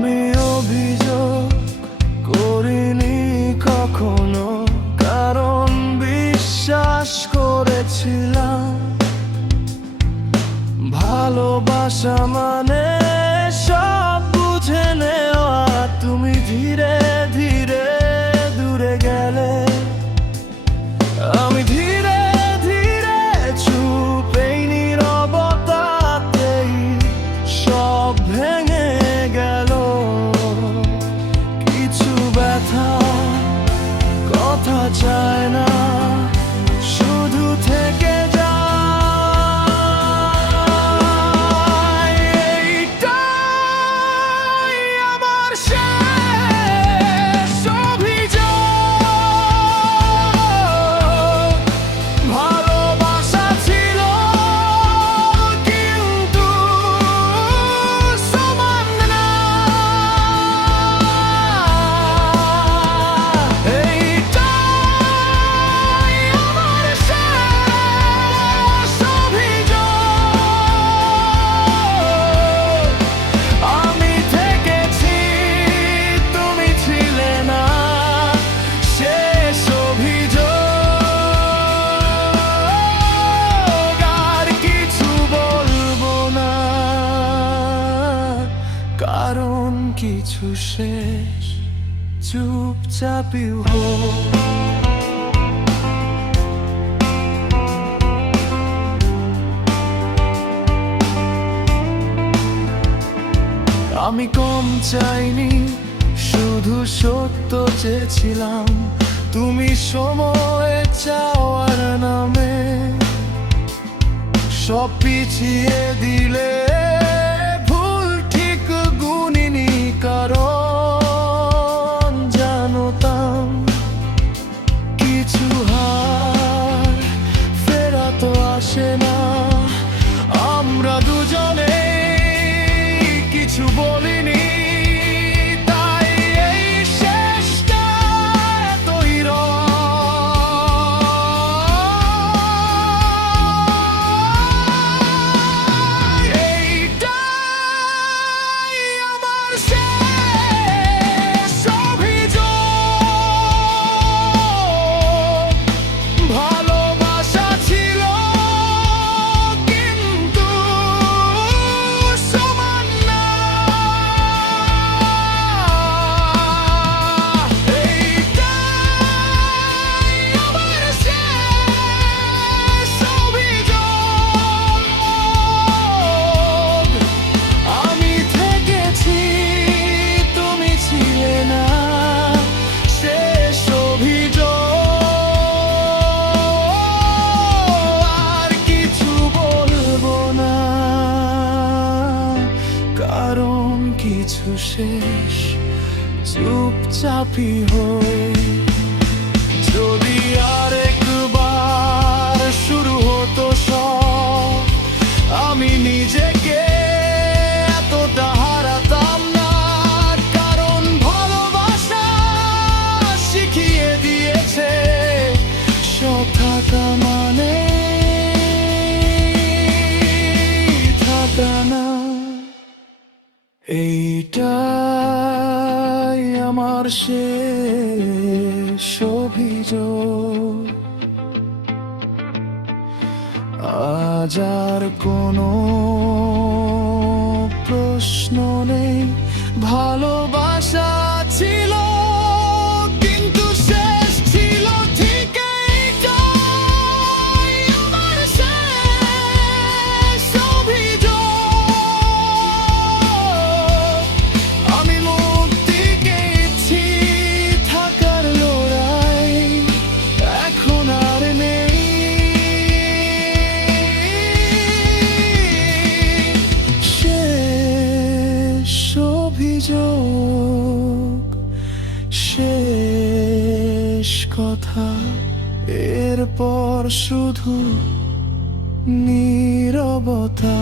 আমি অভিযোগ করিনি কখনো, কারণ বিশ্বাস করেছিলাম ভালোবাসা মানে সব বুঝে নেওয়া। তুমি ধীরে ধীরে দূরে গেলে, আমি ধীরে ধীরে চুপ। এই নীরবতাতেই সব ভেঙে গেল। কিছু ব্যথা কথা চায় না, শুধু থেকে যায়। এইটাই আমার শেষ অভিযোগ। ভালোবাসা ছিল কিন্তু সমান না। এইটাই আমার শেষ অভিযোগ। আমি থেকেছি, তুমি ছিলে না। শেষ অভিযোগ। আর কিছু বলবো না, কারণ কিছু শেষ চুপচাপই হোক। আমি কম চাইনি, শুধু সত্য চেয়েছিলাম। তুমি সময় চাওয়ার নামে সব পিছিয়ে দিলে। ভুল ঠিক গুনিনি, কারণ জানতাম কিছু হার ফেরা তো আসে না। আমরা দুজনে কিছু বলিনি, তাই এই শেষটা এতই এইটাই আমার শেষ অভিযোগ। ভালোবাসা ছিল কিন্তু সমান না। এইটাই আমার শেষ অভিযোগ। আমি থেকেছি, তুমি ছিলে না। শেষ অভিযোগ। আর কিছু বলবো না, কারণ কিছু শেষ চুপচাপই হয়ে। যদি আরেকবার শুরু হতো সব, আমি নিজেকে এতটা হারাতাম না। কারণ ভালোবাসা শিখিয়ে দিয়েছে সব থাকা মানে থাকা না। এইটাই আমার শেষ অভিযোগ। আজ আর কোনো প্রশ্ন নেই। ভালোবাসা ছিল কিন্তু শেষ ছিল ঠিক এইটাই আমার শেষ অভিযোগ। আমি মুক্তি গেছি থাকার লড়াই, এখন আর নেই। শেষ অভিযোগ, শেষ কথা। এরপর শুধু নীরবতা।